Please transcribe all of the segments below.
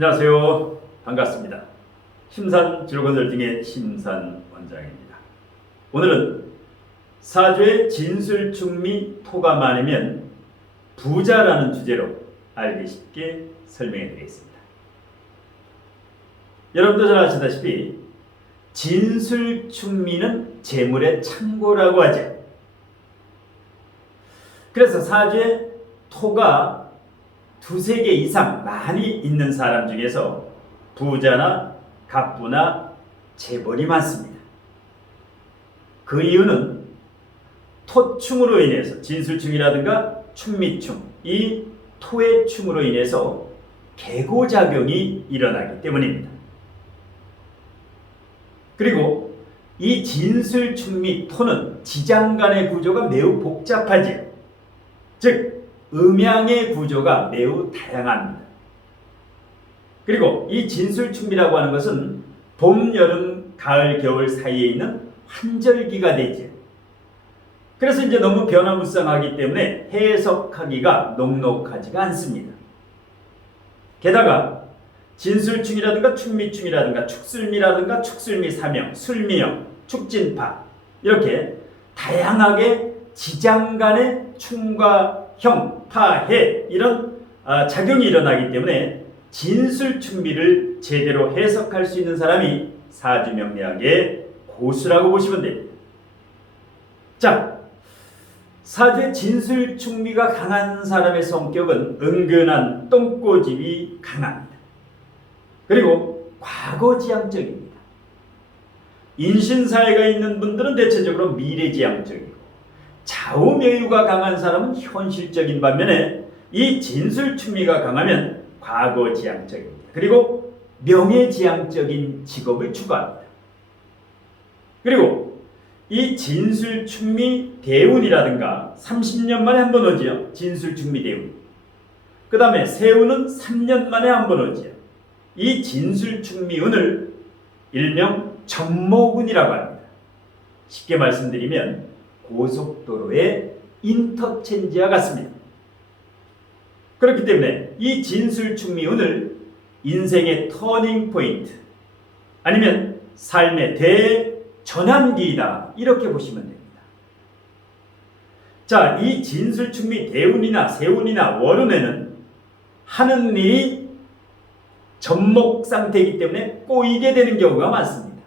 안녕하세요. 반갑습니다. 심산 질건설ting의 심산 원장입니다. 오늘은 사주의 진술충미 토가 많으면 부자라는 주제로 알기 쉽게 설명해 드리겠습니다. 여러분도 잘 아시다시피 진술충미는 재물의 창고라고 하죠. 그래서 사주에 토가 두세 개 이상 많이 있는 사람 중에서 부자나 갑부나 재벌이 많습니다. 그 이유는 토충으로 인해서 진술충이라든가 충미충 이 토의 충으로 인해서 계고작용이 일어나기 때문입니다. 그리고 이 진술충미 토는 지장 간의 구조가 매우 복잡하지요. 즉 음양의 구조가 매우 다양합니다. 그리고 이 진술충미라고 하는 것은 봄, 여름, 가을, 겨울 사이에 있는 환절기가 되죠. 그래서 이제 너무 변화무쌍하기 때문에 해석하기가 녹록하지가 않습니다. 게다가 진술충이라든가 충미충이라든가 축술미라든가 축술미 사명, 술미형, 축진파 이렇게 다양하게 지장 간의 충과 형, 파, 해 이런 아, 작용이 일어나기 때문에 진술 충미를 제대로 해석할 수 있는 사람이 사주명리학의 고수라고 보시면 됩니다. 자, 사주의 진술 충미가 강한 사람의 성격은 은근한 똥꼬집이 강합니다. 그리고 과거지향적입니다. 인신사회가 있는 분들은 대체적으로 미래지향적이고 좌우명유가 강한 사람은 현실적인 반면에 이 진술충미가 강하면 과거지향적입니다. 그리고 명예지향적인 직업을 추구합니다. 그리고 이 진술충미 대운이라든가 30년 만에 한 번 오지요. 진술충미 대운. 그 다음에 세운은 3년 만에 한 번 오지요. 이 진술충미운을 일명 전모군이라고 합니다. 쉽게 말씀드리면 고속도로의 인터체인지와 같습니다. 그렇기 때문에 이 진술충미운을 인생의 터닝 포인트 아니면 삶의 대전환기이다 이렇게 보시면 됩니다. 자, 이 진술충미 대운이나 세운이나 월운에는 하는 일이 접목 상태이기 때문에 꼬이게 되는 경우가 많습니다.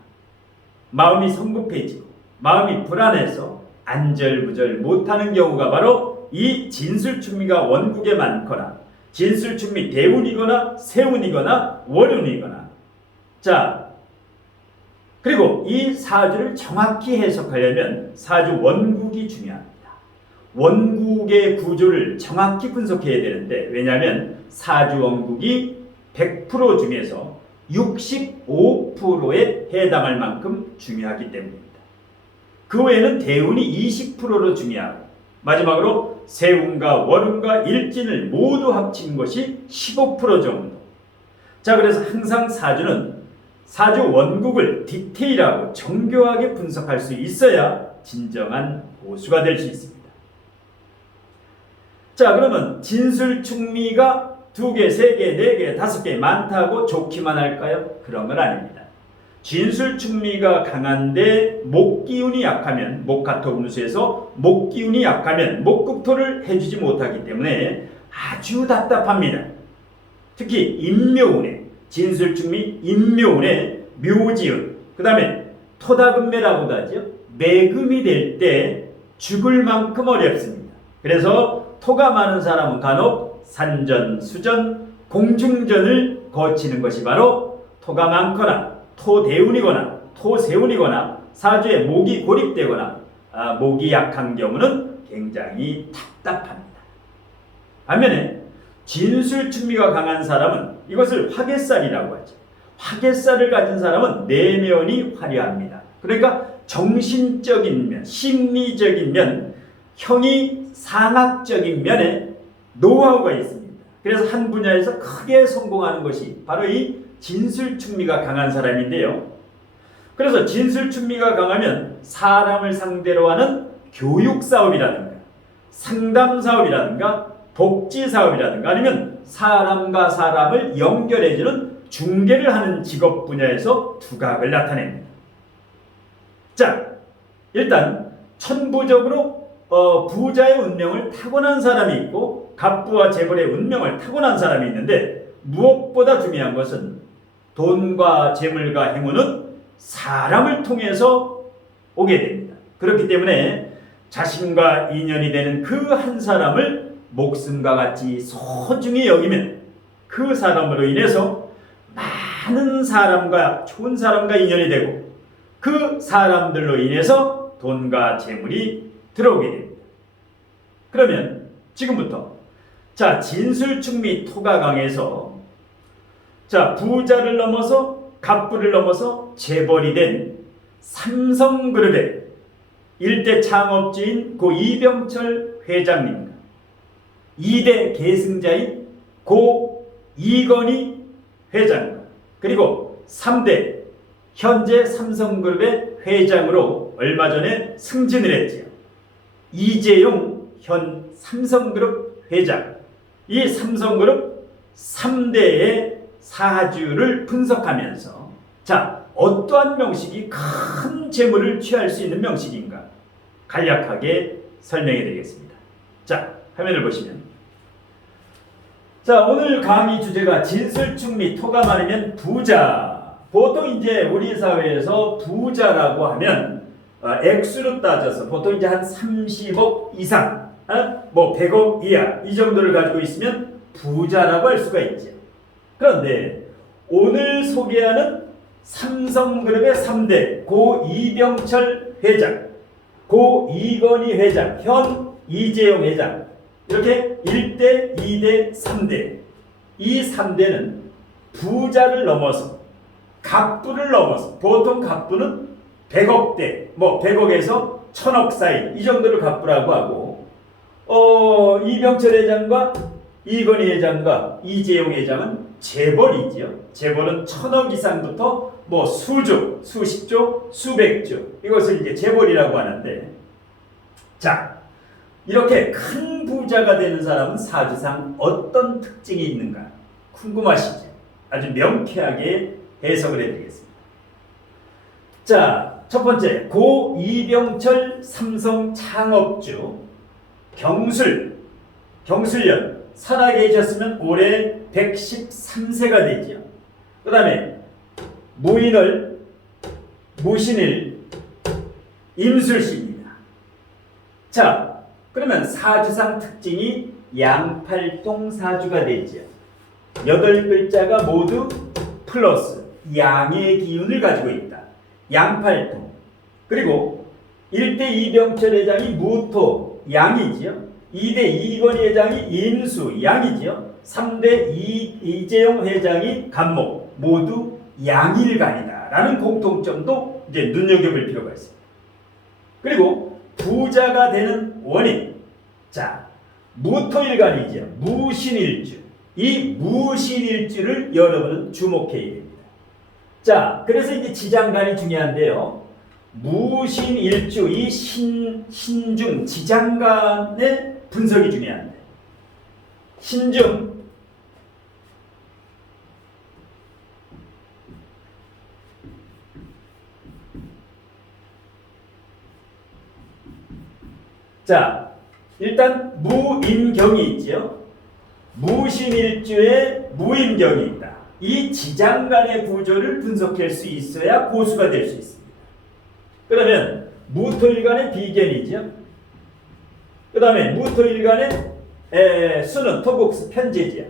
마음이 성급해지고 마음이 불안해서 안절부절 못하는 경우가 바로 이 진술충미가 원국에 많거나 진술충미 대운이거나 세운이거나 월운이거나 자 그리고 이 사주를 정확히 해석하려면 사주 원국이 중요합니다. 원국의 구조를 정확히 분석해야 되는데 왜냐하면 사주 원국이 100% 중에서 65%에 해당할 만큼 중요하기 때문입니다. 그 외에는 대운이 20%로 중요하고 마지막으로 세운과 월운과 일진을 모두 합친 것이 15% 정도. 자, 그래서 항상 사주는 사주 원국을 디테일하고 정교하게 분석할 수 있어야 진정한 고수가 될 수 있습니다. 자, 그러면 진술 충미가 두 개, 세 개, 네 개, 다섯 개 많다고 좋기만 할까요? 그런 건 아닙니다. 진술 충미가 강한데 목 기운이 약하면 목화토 분수에서 목 기운이 약하면 목국토를 해주지 못하기 때문에 아주 답답합니다. 특히 인묘운에 진술 충미 인묘운에 묘지운 그 다음에 토다금매라고도 하죠. 매금이 될 때 죽을 만큼 어렵습니다. 그래서 토가 많은 사람은 간혹 산전, 수전, 공중전을 거치는 것이 바로 토가 많거나 토대운이거나 토세운이거나 사주에 목이 고립되거나 아, 목이 약한 경우는 굉장히 답답합니다. 반면에 진술충미가 강한 사람은 이것을 화개살이라고 하죠. 화개살을 가진 사람은 내면이 화려합니다. 그러니까 정신적인 면, 심리적인 면, 형이 상학적인 면에 노하우가 있습니다. 그래서 한 분야에서 크게 성공하는 것이 바로 이 진술충미가 강한 사람인데요. 그래서 진술충미가 강하면 사람을 상대로 하는 교육 사업이라든가 상담 사업이라든가 복지 사업이라든가 아니면 사람과 사람을 연결해주는 중개를 하는 직업 분야에서 두각을 나타냅니다. 자, 일단 천부적으로 어, 부자의 운명을 타고난 사람이 있고 갑부와 재벌의 운명을 타고난 사람이 있는데 무엇보다 중요한 것은 돈과 재물과 행운은 사람을 통해서 오게 됩니다. 그렇기 때문에 자신과 인연이 되는 그 한 사람을 목숨과 같이 소중히 여기면 그 사람으로 인해서 많은 사람과 좋은 사람과 인연이 되고 그 사람들로 인해서 돈과 재물이 들어오게 됩니다. 그러면 지금부터 자 진술충미 토가강에서 자 부자를 넘어서 갑부를 넘어서 재벌이 된 삼성그룹의 일대 창업주인 고 이병철 회장님과 2대 계승자인 고 이건희 회장 그리고 3대 현재 삼성그룹의 회장으로 얼마 전에 승진을 했지요. 이재용 현 삼성그룹 회장. 이 삼성그룹 3대의 사주를 분석하면서 자, 어떠한 명식이 큰 재물을 취할 수 있는 명식인가? 간략하게 설명해 드리겠습니다. 자, 화면을 보시면 자, 오늘 강의 주제가 진술충 및 토가 많으면 부자. 보통 이제 우리 사회에서 부자라고 하면 어, 액수로 따져서 보통 이제 한 30억 이상, 어? 뭐 100억 이하 이 정도를 가지고 있으면 부자라고 할 수가 있죠. 그런데 오늘 소개하는 삼성그룹의 3대 고 이병철 회장, 고 이건희 회장, 현 이재용 회장 이렇게 1대, 2대, 3대. 이 3대는 부자를 넘어서 갑부를 넘어서 보통 갑부는 100억대 뭐 100억에서 1000억 사이 이 정도를 갑부라고 하고 어 이병철 회장과 이건희 회장과 이재용 회장은 재벌이지요. 재벌은 천억 이상부터 뭐 수조, 수십조, 수백조 이것을 이제 재벌이라고 하는데 자 이렇게 큰 부자가 되는 사람은 사주상 어떤 특징이 있는가 궁금하시죠? 아주 명쾌하게 해석을 해드리겠습니다. 자, 첫 번째 고 이병철 삼성 창업주 경술 경술년 살아 계셨으면 올해 113세가 되지요. 그 다음에 무인을 무신일 임술씨입니다. 자, 그러면 사주상 특징이 양팔동 사주가 되지요. 여덟 글자가 모두 플러스 양의 기운을 가지고 있다. 양팔동. 그리고 1대 이병철 회장이 무토 양이지요. 2대 이건희 회장이 임수 양이지요. 3대 이, 이재용 회장이 간목 모두 양일간이다라는 공통점도 이제 눈여겨볼 필요가 있습니다. 그리고 부자가 되는 원인 자 무토일간이죠. 무신일주 이 무신일주를 여러분은 주목해야 됩니다. 자 그래서 이제 지장간이 중요한데요. 무신일주 이 신, 신중 지장간의 분석이 중요합니다. 신중 자 일단 무인경이 있죠. 무신일주에 무인경이 있다. 이 지장 간의 구조를 분석할 수 있어야 고수가 될 수 있습니다. 그러면 무토일간의 비견이죠. 그 다음에 무토 일간의 에, 수는 토국스 편제지야.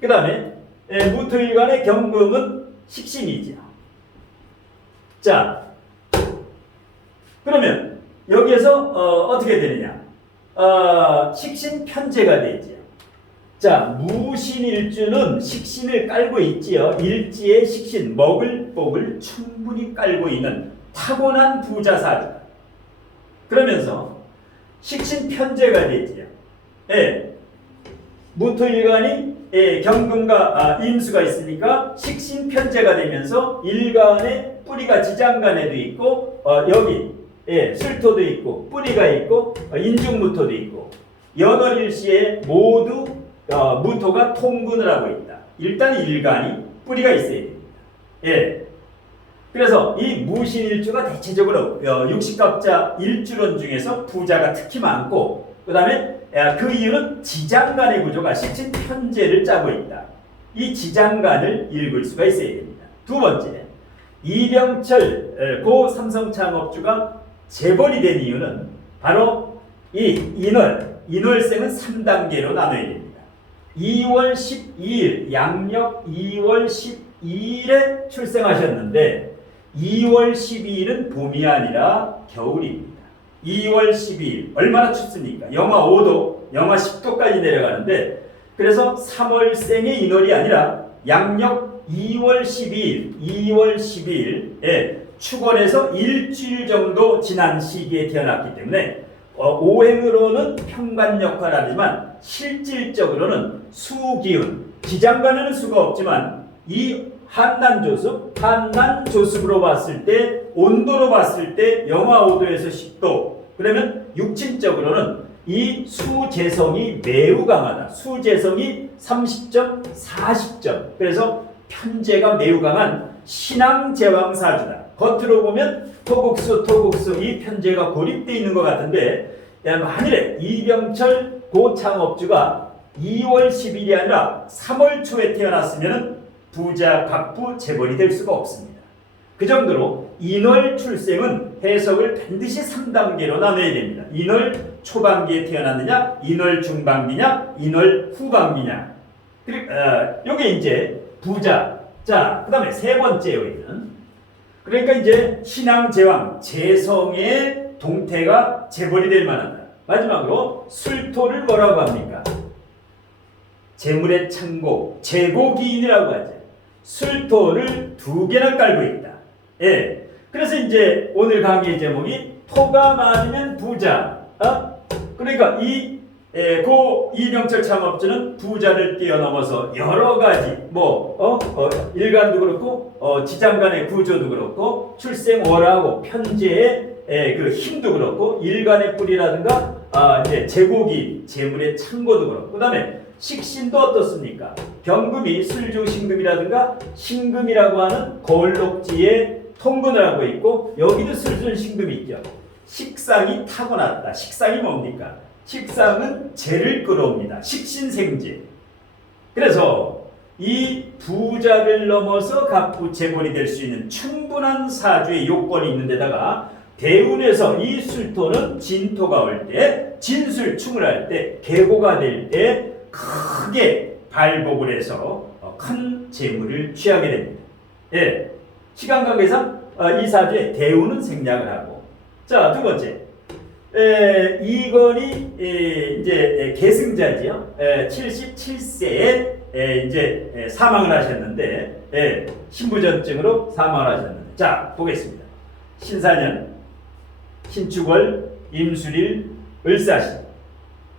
그 다음에 무토 일간의 경금은 식신이지요. 자, 그러면 여기에서 어, 떻게 되느냐? 어, 식신 편제가 되지요. 자, 무신일주는 식신을 깔고 있지요. 일지의 식신, 먹을 복을 충분히 깔고 있는 타고난 부자사주. 그러면서 식신 편제가 되지요. 예. 무토일간이 예, 경금과 아, 임수가 있으니까 식신 편제가 되면서 일간에 뿌리가 지장간에도 있고 어, 여기 예, 술토도 있고 뿌리가 있고 어, 인중무토도 있고 연월일시에 모두 어, 무토가 통근을 하고 있다. 일단 일간이 뿌리가 있어야 됩니다. 예. 그래서 이 무신 일주가 대체적으로 어, 육식갑자 일주론 중에서 부자가 특히 많고 그 다음에 그 이유는 지장간의 구조가 실진 편제를 짜고 있다. 이 지장간을 읽을 수가 있어야 됩니다. 두 번째, 이병철 에, 고 삼성창업주가 재벌이 된 이유는 바로 이 인월, 인월생은 3단계로 나눠야 됩니다. 2월 12일, 양력 2월 12일에 출생하셨는데 2월 12일은 봄이 아니라 겨울입니다. 2월 12일 얼마나 춥습니까? 영하 5도, 영하 10도까지 내려가는데 그래서 3월 생의 인월이 아니라 양력 2월 12일, 2월 12일에 축월에서 일주일 정도 지난 시기에 태어났기 때문에 어, 오행으로는 평관 역할을 하지만 실질적으로는 수기운, 기장관에는 수가 없지만 이 한난조습, 한난조습으로 봤을 때 온도로 봤을 때 영하 5도에서 10도 그러면 육친적으로는 이 수재성이 매우 강하다. 수재성이 30점, 40점. 그래서 편제가 매우 강한 신앙 제왕사주다. 겉으로 보면 토국수, 토국수 이 편제가 고립되어 있는 것 같은데 야, 만일에 이병철 고창업주가 2월 10일이 아니라 3월 초에 태어났으면 부자, 갑부, 재벌이 될 수가 없습니다. 그 정도로 인월 출생은 해석을 반드시 3단계로 나눠야 됩니다. 인월 초반기에 태어났느냐, 인월 중반기냐, 인월 후반기냐. 그리고 어, 요게 이제 부자. 자, 그다음에 세 번째 요인은 그러니까 이제 신앙 제왕 재성의 동태가 재벌이 될 만하다. 마지막으로 술토를 뭐라고 합니까? 재물의 창고, 재고기인이라고 하죠. 술토를 두 개나 깔고 있다. 예. 그래서 이제 오늘 강의 제목이 토가 많으면 부자. 어? 그러니까 이 예, 고 이병철 창업주는 부자를 뛰어넘어서 여러 가지 뭐 어, 어, 일간도 그렇고 어, 지장간의 구조도 그렇고 출생월하고 편제의 예, 그 힘도 그렇고 일간의 뿌리라든가 아, 이제 제국이 재물의 창고도 그렇고 그다음에 식신도 어떻습니까? 병금이 술주신금이라든가 신금이라고 하는 거울록지에 통근을 하고 있고 여기도 술준 신금이 있죠. 식상이 타고났다. 식상이 뭡니까? 식상은 재를 끌어옵니다. 식신생재. 그래서 이 부자를 넘어서 갑부 재벌이 될 수 있는 충분한 사주의 요건이 있는 데다가 대운에서 이 술토는 진토가 올 때, 진술충을 할 때, 계고가 될 때 크게 발복을 해서 어, 큰 재물을 취하게 됩니다. 예. 시간 관계상 어, 이 사주에 대운은 생략을 하고. 자, 두 번째. 에, 이건이 에, 이제 계승자지요. 77세에 이제 에, 사망을 하셨는데 에, 신부전증으로 사망을 하셨는데 자 보겠습니다. 신사년, 신축월, 임술일, 을사시.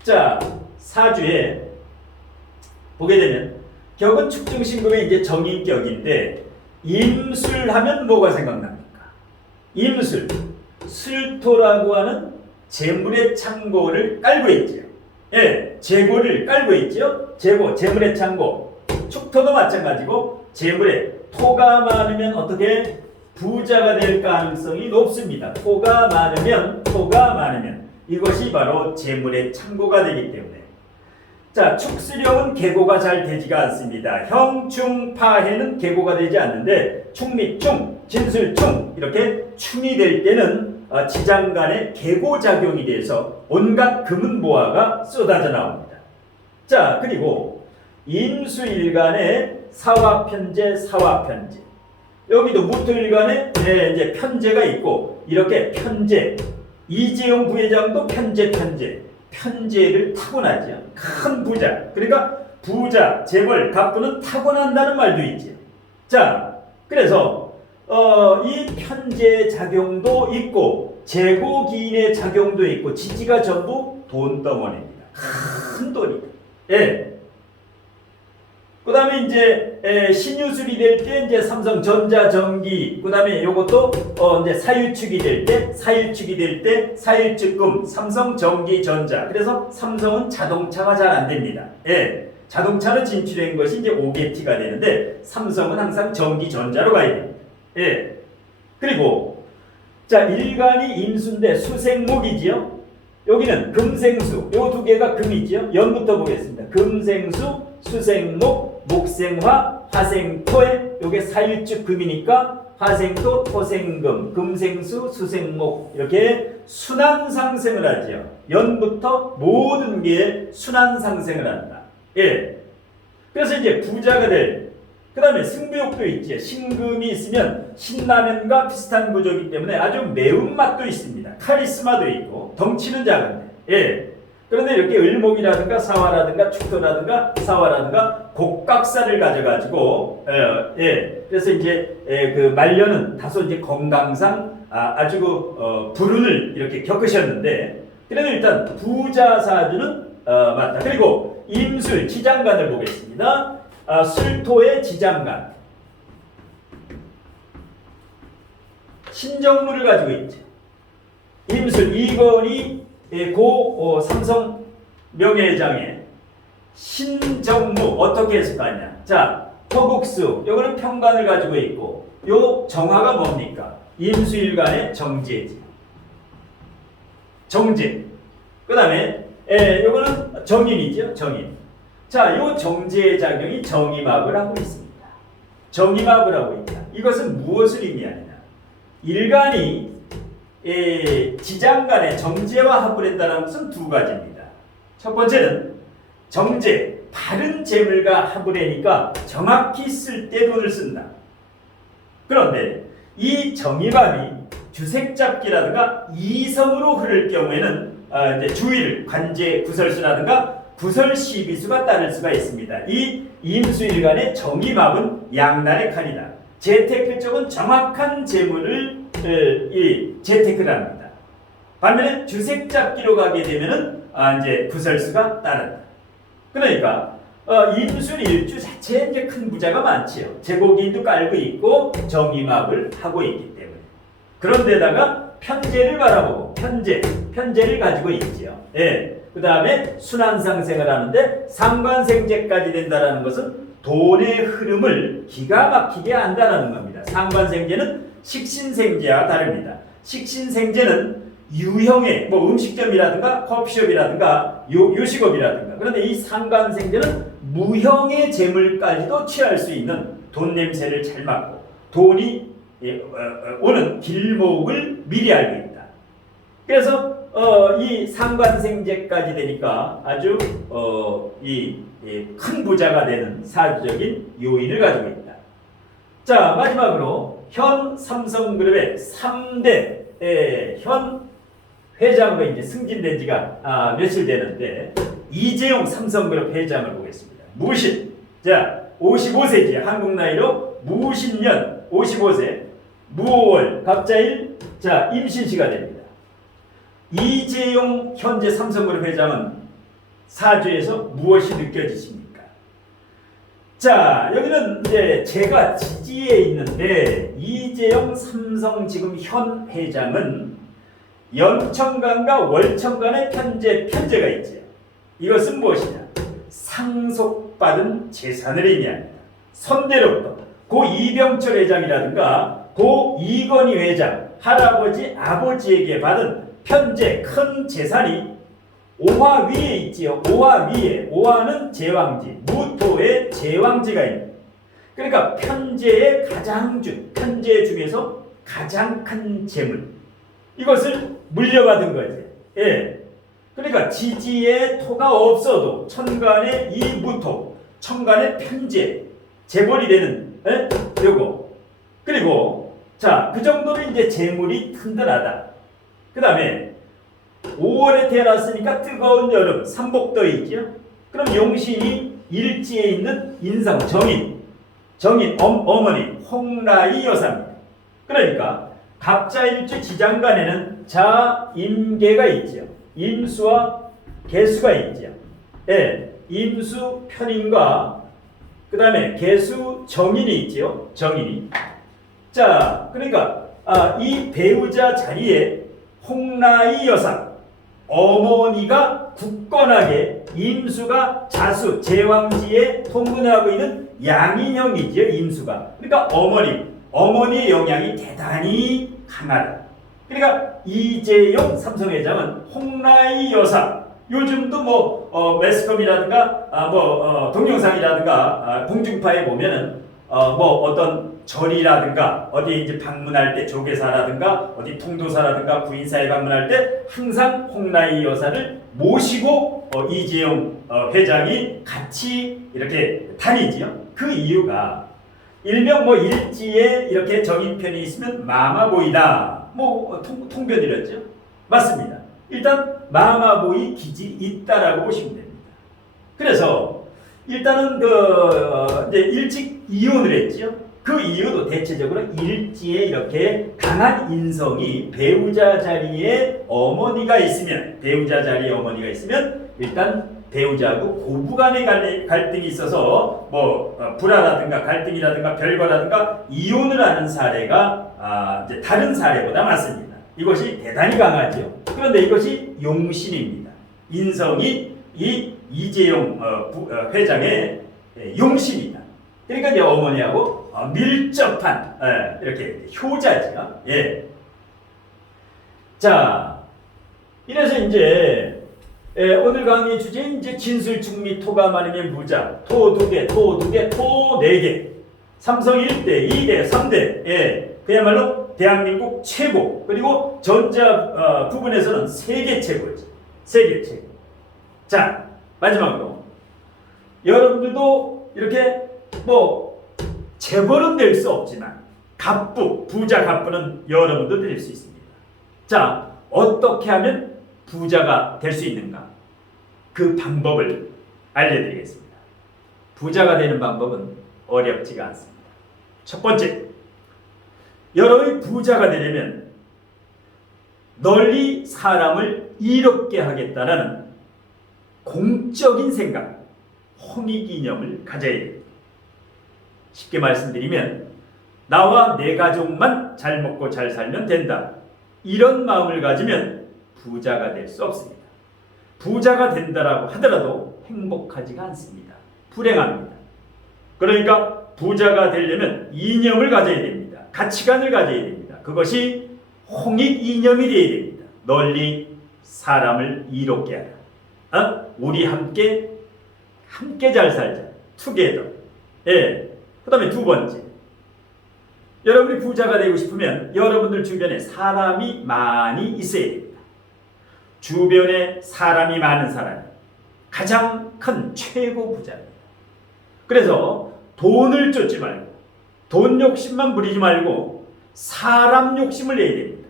자 사주에 보게 되면 격은 축중신금의 이제 정인격인데 임술하면 뭐가 생각납니까? 임술, 술토라고 하는 재물의 창고를 깔고 있죠. 예, 재고를 깔고 있죠. 재고, 재물의 창고. 축토도 마찬가지고 재물에 토가 많으면 어떻게 부자가 될 가능성이 높습니다. 토가 많으면 토가 많으면 이것이 바로 재물의 창고가 되기 때문에 자, 축수령은 계고가 잘 되지가 않습니다. 형, 중, 파해는 계고가 되지 않는데 충미, 충, 진술, 충 이렇게 충이 될 때는 어, 지장 간의 계고 작용이 돼서 온갖 금은 모아가 쏟아져 나옵니다. 자, 그리고 임수일간의 사화편제, 사화편제. 여기도 무토일간에 네, 이제 편제가 있고 이렇게 편제. 이재용 부회장도 편제, 편제. 편제를 타고나죠. 큰 부자. 그러니까 부자, 재벌, 갑부는 타고난다는 말도 있죠. 자, 그래서 어, 이 편제 작용도 있고 재고기인의 작용도 있고 지지가 전부 돈 덩어리입니다. 큰 돈이. 예. 그 다음에 이제 에, 신유술이 될 때 이제 삼성전자 전기 그 다음에 요것도 어 이제 사유축이 될 때 사유축이 될 때 사유축금 삼성전기전자 그래서 삼성은 자동차가 잘 안 됩니다. 예. 자동차로 진출한 것이 이제 오게티가 되는데 삼성은 항상 전기전자로 가야 됩니다. 예. 그리고 자 일간이 임수인데 수생목이지요. 여기는 금생수. 요 두 개가 금이지요. 연부터 보겠습니다. 금생수, 수생목, 목생화, 화생토에 요게 사일주 금이니까 화생토, 토생금, 금생수, 수생목 이렇게 순환 상승을 하지요. 연부터 모든 게 순환 상승을 한다. 예. 그래서 이제 부자가 될. 그 다음에 승부욕도 있지. 신금이 있으면 신라면과 비슷한 구조이기 때문에 아주 매운맛도 있습니다. 카리스마도 있고 덩치는 작은데. 예. 그런데 이렇게 을목이라든가 사화라든가 축토라든가 사화라든가 곡각사를 가져가지고 예, 예. 그래서 이제 예, 그 말년은 다소 이제 건강상 아, 아주 그 어, 불운을 이렇게 겪으셨는데 그래도 일단 부자 사주는 어, 맞다. 그리고 임술 지장간을 보겠습니다. 아, 술토의 지장간 신정물을 가지고 있죠. 임술 이건희 예, 고 어, 삼성 명예회장의 신정무 어떻게 해석하냐? 자, 토국수 요거는 평관을 가지고 있고 요 정화가 뭡니까? 임수일간의 정제지. 정제. 그다음에 예, 요거는 정인이죠, 정인. 자, 요 정제의 작용이 정임합을 하고 있습니다. 정임합을 하고 있다. 이것은 무엇을 의미하느냐? 일간이 예, 지장 간의 정제와 합을 했다는 것은 두 가지입니다. 첫 번째는 정제, 바른 재물과 합을 해니까 정확히 쓸 때 돈을 쓴다. 그런데 이 정의감이 주색잡기라든가 이성으로 흐를 경우에는 아, 이제 주의를 관제 구설수라든가 구설 시비수가 따를 수가 있습니다. 이 임수일간의 정의밥은 양날의 칼이다. 재테크 쪽은 정확한 재물을 에, 이 재테크를 합니다. 반면에 주색잡기로 가게 되면은 아, 이제 구설수가 따른다. 그러니까 어, 임술 일주 자체에 이제 큰 부자가 많지요. 제고기도 깔고 있고 정임합을 하고 있기 때문에. 그런데다가 편제를 바라보고 편제, 편제를 가지고 있지요. 예. 그 다음에 순환상생을 하는데 상관생제까지 된다라는 것은 돈의 흐름을 기가 막히게 한다는 겁니다. 상관생제는 식신생제와 다릅니다. 식신생제는 유형의 뭐 음식점이라든가 커피숍이라든가 요, 요식업이라든가 그런데 이 상관생제는 무형의 재물까지도 취할 수 있는 돈 냄새를 잘 맡고 돈이 예, 어, 어, 오는 길목을 미리 알고 있다. 그래서 어, 이 상관생제까지 되니까 아주 어, 이큰 부자가 되는 사주적인 요인을 가지고 있다. 자 마지막으로 현 삼성그룹의 3대 예, 현 회장으로 이제 승진된 지가 아, 며칠 되는데 이재용 삼성그룹 회장을 보겠습니다. 무신 자 55세지 한국 나이로 무신년 55세 무월 갑자일 자 임신 시가 됩니다. 이재용 현재 삼성그룹 회장은 사주에서 무엇이 느껴지십니까? 자 여기는 이제 제가 지지에 있는데 이재용 삼성 지금 현 회장은 연천간과 월천간의 편제 편제가 있죠. 이것은 무엇이냐? 상속받은 재산을 의미합니다. 선대로부터 고 이병철 회장이라든가 고 이건희 회장 할아버지 아버지에게 받은 편제 큰 재산이 오화 위에 있지요. 오화 위에 오화는 제왕지 무토에 제왕지가 있는. 그러니까 편제의 가장 중 편제 중에서 가장 큰 재물 이것을 물려받은 거지. 예. 그러니까 지지에 토가 없어도 천간에 이 무토, 천간에 편제, 재벌이 되는 예? 요거. 그리고 자, 그 정도로 이제 재물이 튼튼하다. 그 다음에 5월에 태어났으니까 뜨거운 여름, 삼복도 있죠. 그럼 용신이 일지에 있는 인성, 정인, 정인 어, 어머니 홍라이 여사입니다. 그러니까 갑자 일주 지장간에는 자 임계가 있죠. 임수와 개수가 있죠. 예, 임수 편인과 그 다음에 개수 정인이 있지요. 정인이. 자, 그러니까 아, 이 배우자 자리에 홍라이 여사 어머니가 굳건하게 임수가 자수 제왕지에 통근을 하고 있는 양인형이지요 임수가. 그러니까 어머니 어머니의 영향이 대단히 강하다. 그러니까 이재용 삼성회장은 홍라이 여사 요즘도 뭐 어, 매스컴이라든가 아, 뭐 어, 동영상이라든가 아, 공중파에 보면은 어, 뭐 어떤 절이라든가 어디 이제 방문할 때 조계사라든가 어디 통도사라든가 구인사에 방문할 때 항상 홍라이 여사를 모시고 어, 이재용 어, 회장이 같이 이렇게 다니지요. 그 이유가 일명 뭐 일지에 이렇게 정인편이 있으면 마마보이다. 뭐 통, 통변이랬죠. 맞습니다. 일단 마마보이 기질이 있다라고 보시면 됩니다. 그래서 일단은 그 어, 이제 일찍 이혼을 했죠. 그 이유도 대체적으로 일지에 이렇게 강한 인성이 배우자 자리에 어머니가 있으면 배우자 자리에 어머니가 있으면 일단 배우자하고 고부 간의 갈- 갈등이 있어서 뭐 어, 불화라든가 갈등이라든가 별거라든가 이혼을 하는 사례가 아, 이제 다른 사례보다 많습니다. 이것이 대단히 강하죠. 그런데 이것이 용신입니다. 인성이 이 이재용 어, 부- 어, 회장의 예, 용신이다. 그러니까 이제 어머니하고 어, 밀접한 예, 이렇게 효자죠. 예. 자, 이래서 이제 예, 오늘 강의 주제 이제 진술충미 토가 많으면 부자 토 두 개, 토 두 개, 토 네 개. 삼성 1대, 2대, 3대. 예. 그야말로 대한민국 최고. 그리고 전자 어, 부분에서는 세계 최고지. 세계 최고. 자, 마지막으로 여러분들도 이렇게 뭐 재벌은 될 수 없지만 갑부, 부자 갑부는 여러분도 될 수 있습니다. 자, 어떻게 하면 부자가 될 수 있는가? 그 방법을 알려드리겠습니다. 부자가 되는 방법은 어렵지가 않습니다. 첫 번째, 여러분이 부자가 되려면 널리 사람을 이롭게 하겠다는 공적인 생각, 홍익 이념을 가져야 됩니다. 쉽게 말씀드리면 나와 내 가족만 잘 먹고 잘 살면 된다. 이런 마음을 가지면 부자가 될 수 없습니다. 부자가 된다라고 하더라도 행복하지가 않습니다. 불행합니다. 그러니까 부자가 되려면 이념을 가져야 됩니다. 가치관을 가져야 됩니다. 그것이 홍익 이념이 되어야 됩니다. 널리 사람을 이롭게 하라. 어? 우리 함께 함께 잘 살자. 투게더. 예. 그 다음에 두 번째. 여러분이 부자가 되고 싶으면 여러분들 주변에 사람이 많이 있어야 됩니다. 주변에 사람이 많은 사람이 가장 큰 최고 부자입니다. 그래서 돈을 쫓지 말고 돈 욕심만 부리지 말고 사람 욕심을 내야 됩니다.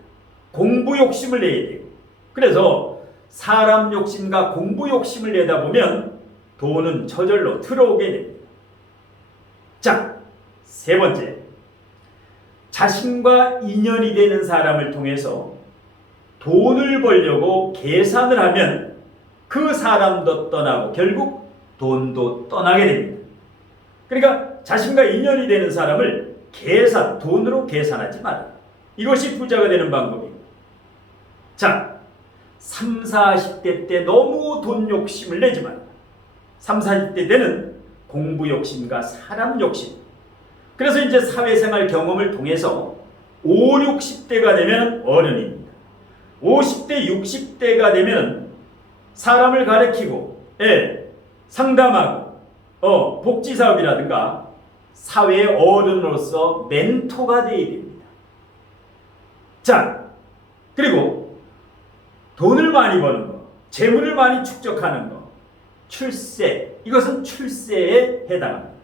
공부 욕심을 내야 되고 그래서 사람 욕심과 공부 욕심을 내다 보면 돈은 저절로 들어오게 됩니다. 자, 세 번째. 자신과 인연이 되는 사람을 통해서 돈을 벌려고 계산을 하면 그 사람도 떠나고 결국 돈도 떠나게 됩니다. 그러니까 자신과 인연이 되는 사람을 계산, 돈으로 계산하지 마라. 이것이 부자가 되는 방법입니다. 자, 3, 40대 때 너무 돈 욕심을 내지 마라. 3, 40대 때는 공부 욕심과 사람 욕심. 그래서 이제 사회생활 경험을 통해서 5, 60대가 되면 어른입니다. 50대, 60대가 되면 사람을 가르치고, 예, 상담하고, 어, 복지 사업이라든가 사회의 어른으로서 멘토가 되어야 됩니다. 자, 그리고 돈을 많이 버는 거, 재물을 많이 축적하는 거, 출세, 이것은 출세에 해당합니다.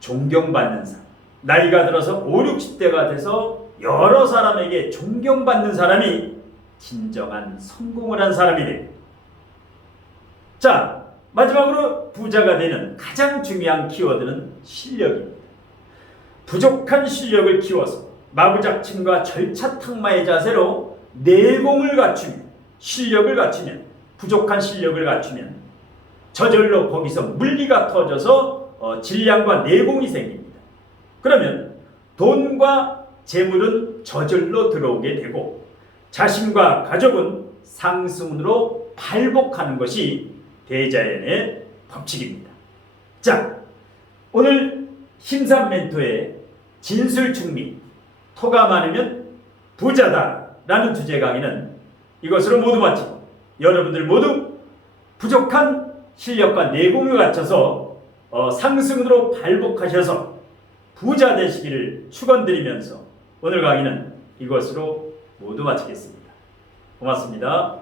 존경받는 사람. 나이가 들어서 5, 60대가 돼서 여러 사람에게 존경받는 사람이 진정한 성공을 한 사람이 됩니다. 자, 마지막으로 부자가 되는 가장 중요한 키워드는 실력입니다. 부족한 실력을 키워서 마부작침과 절차탕마의 자세로 내공을 갖추면 실력을 갖추면 부족한 실력을 갖추면 저절로 거기서 물리가 터져서 어, 질량과 내공이 생깁니다. 그러면 돈과 재물은 저절로 들어오게 되고 자신과 가족은 상승으로 발복하는 것이 대자연의 법칙입니다. 자, 오늘 힘산 멘토의 진술 충미, 토가 많으면 부자다라는 주제 강의는 이것으로 모두 마치고 여러분들 모두 부족한 실력과 내공을 갖춰서 어, 상승으로 발복하셔서 부자 되시기를 축원드리면서 오늘 강의는 이것으로 모두 마치겠습니다. 고맙습니다.